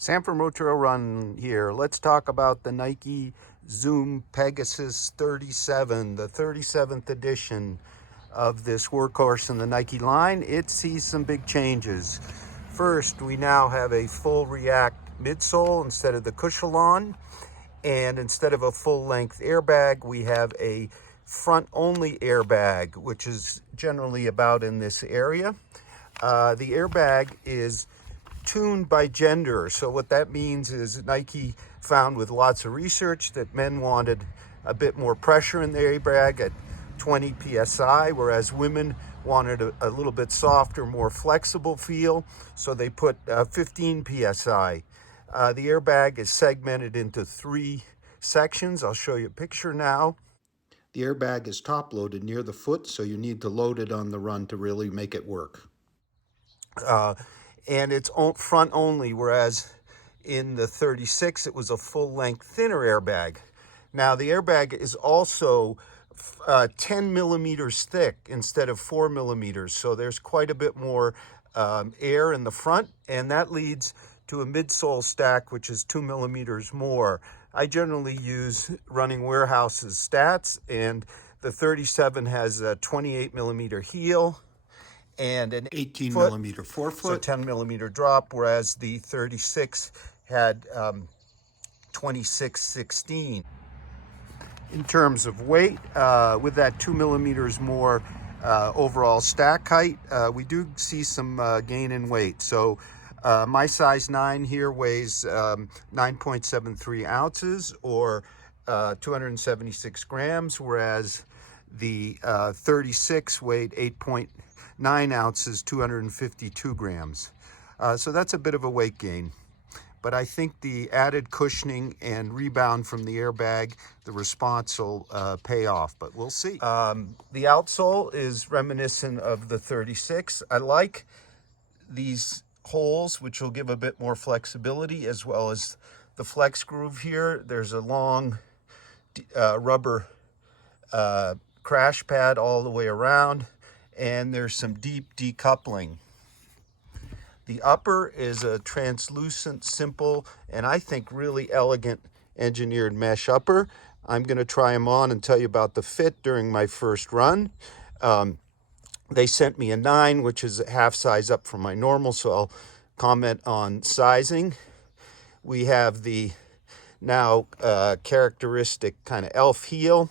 Sam from Road Trail Run here. Let's talk about the Nike Zoom Pegasus 37, the 37th edition of this workhorse in the Nike line. It sees some big changes. First, we now have a full React midsole instead of the Cushionlon, and instead of a full-length airbag, we have a front-only airbag, which is generally about in this area. The airbag is tuned by gender. So what that means is Nike found with lots of research that men wanted a bit more pressure in the airbag at 20 psi, whereas women wanted a little bit softer, more flexible feel. So they put 15 psi. The airbag is segmented into 3 sections. I'll show you a picture now. The airbag is top loaded near the foot, so you need to load it on the run to really make it work. And it's front only, whereas in the 36 it was a full-length thinner airbag. Now the airbag is also 10 millimeters thick instead of 4 millimeters, so there's quite a bit more air in the front, and that leads to a midsole stack which is 2 millimeters more. I generally use Running Warehouse's stats, and the 37 has a 28 millimeter heel and an 18 millimeter forefoot, so 10 millimeter drop, whereas the 36 had 26/16. In terms of weight, with that 2 millimeters more overall stack height, we do see some gain in weight. So my size 9 here weighs 9.73 ounces or 276 grams, whereas the 36 weighed 8.9 ounces, 252 grams. So that's a bit of a weight gain. But I think the added cushioning and rebound from the airbag, the response will pay off, but we'll see. The outsole is reminiscent of the 36. I like these holes, which will give a bit more flexibility, as well as the flex groove here. There's a long rubber crash pad all the way around, and there's some deep decoupling. The upper is a translucent, simple, and I think really elegant engineered mesh upper. I'm going to try them on and tell you about the fit during my first run. They sent me a 9, which is a half size up from my normal, so I'll comment on sizing. We have the now characteristic kind of elf heel.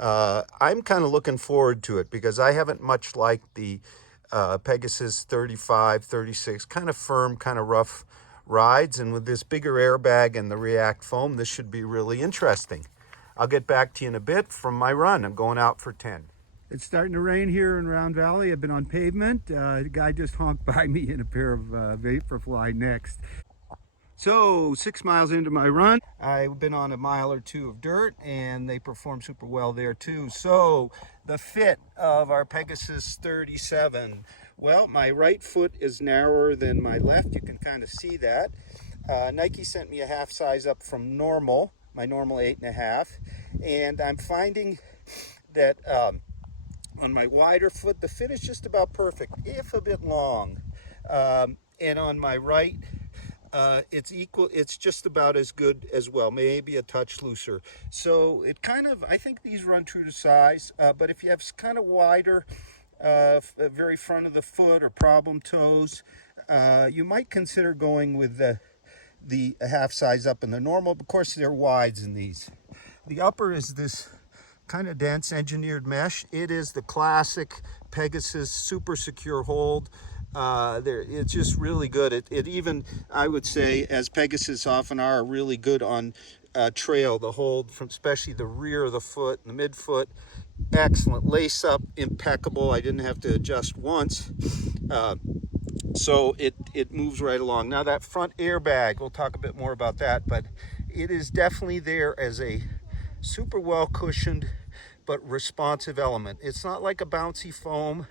I'm kind of looking forward to it because I haven't much liked the Pegasus 35, 36, kind of firm, kind of rough rides. And with this bigger airbag and the React foam, this should be really interesting. I'll get back to you in a bit from my run. I'm going out for 10. It's starting to rain here in Round Valley. I've been on pavement. A guy just honked by me in a pair of Vaporfly Next. So 6 miles into my run, I've been on a mile or 2 of dirt, and they perform super well there too. So the fit of our Pegasus 37. Well, my right foot is narrower than my left. You can kind of see that. Nike sent me a half size up from normal, my normal 8.5. And I'm finding that on my wider foot, the fit is just about perfect, if a bit long. And on my right, it's equal, it's just about as good as well, maybe a touch looser. So it kind of, I think these run true to size, but if you have kind of wider, very front of the foot or problem toes, you might consider going with the half size up in the normal. Of course, they're wides in these. The upper is this kind of dense engineered mesh. It is the classic Pegasus super secure hold. It's just really good. It even, I would say, as Pegasus often are, really good on trail. The hold from especially the rear of the foot and the midfoot, excellent. Lace up, impeccable. I didn't have to adjust once. So it moves right along. Now that front airbag, we'll talk a bit more about that, but it is definitely there as a super well cushioned but responsive element. It's not like a bouncy foam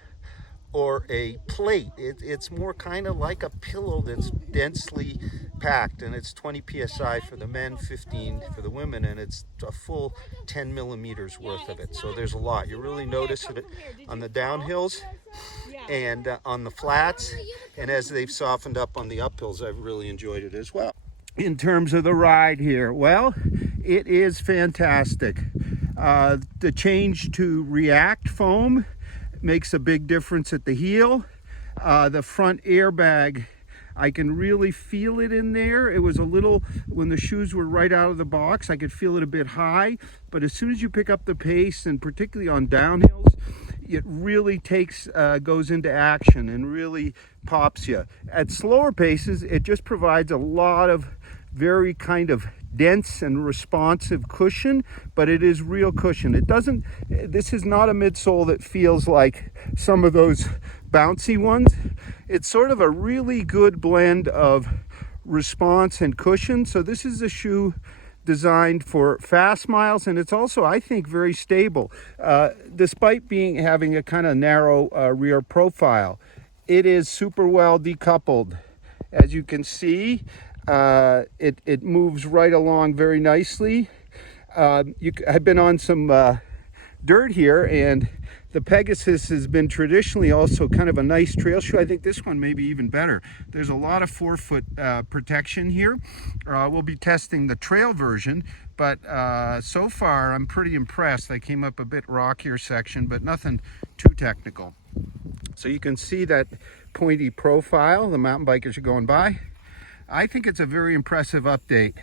or a plate. It's more kind of like a pillow that's densely packed, and it's 20 psi for the men, 15 for the women, and it's a full 10 millimeters worth of it. So there's a lot. You really notice it on the downhills, and on the flats, and as they've softened up on the uphills, I've really enjoyed it as well. In terms of the ride here, well, it is fantastic. The change to React foam makes a big difference at the heel. The front airbag, I can really feel it in there. It was a little, when the shoes were right out of the box, I could feel it a bit high, but as soon as you pick up the pace, and particularly on downhills, it really goes into action and really pops you. At slower paces, it just provides a lot of very kind of dense and responsive cushion, but it is real cushion. This is not a midsole that feels like some of those bouncy ones. It's sort of a really good blend of response and cushion. So this is a shoe designed for fast miles, and it's also, I think, very stable. Despite having a kind of narrow rear profile, it is super well decoupled. As you can see, it moves right along very nicely. I've been on some dirt here, and the Pegasus has been traditionally also kind of a nice trail shoe. I think this one may be even better. There's a lot of forefoot protection here. We'll be testing the trail version, but so far I'm pretty impressed. I came up a bit rockier section, but nothing too technical. So you can see that pointy profile the mountain bikers are going by. I think it's a very impressive update.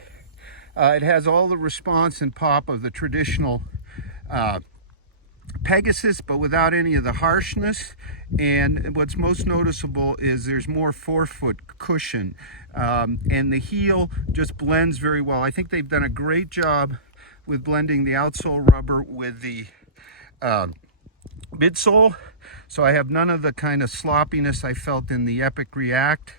It has all the response and pop of the traditional Pegasus, but without any of the harshness. And what's most noticeable is there's more forefoot cushion, and the heel just blends very well. I think they've done a great job with blending the outsole rubber with the midsole, so I have none of the kind of sloppiness I felt in the Epic React.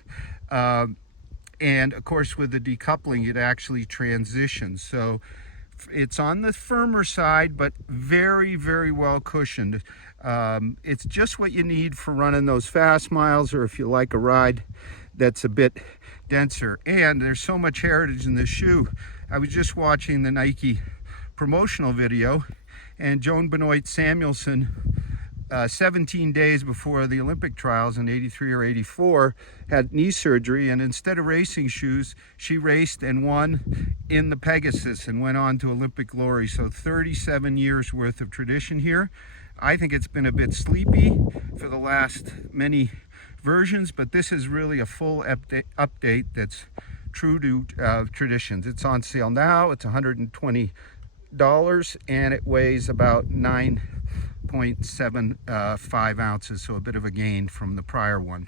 And of course, with the decoupling, it actually transitions. So it's on the firmer side, but very, very well cushioned. It's just what you need for running those fast miles, or if you like a ride that's a bit denser. And there's so much heritage in this shoe. I was just watching the Nike promotional video, and Joan Benoit Samuelson, 17 days before the Olympic trials in 83 or 84, had knee surgery, and instead of racing shoes, she raced and won in the Pegasus and went on to Olympic glory. So 37 years worth of tradition here. I think it's been a bit sleepy for the last many versions, but this is really a full update that's true to traditions. It's on sale now. It's $120, and it weighs about 9.75 ounces, so a bit of a gain from the prior one.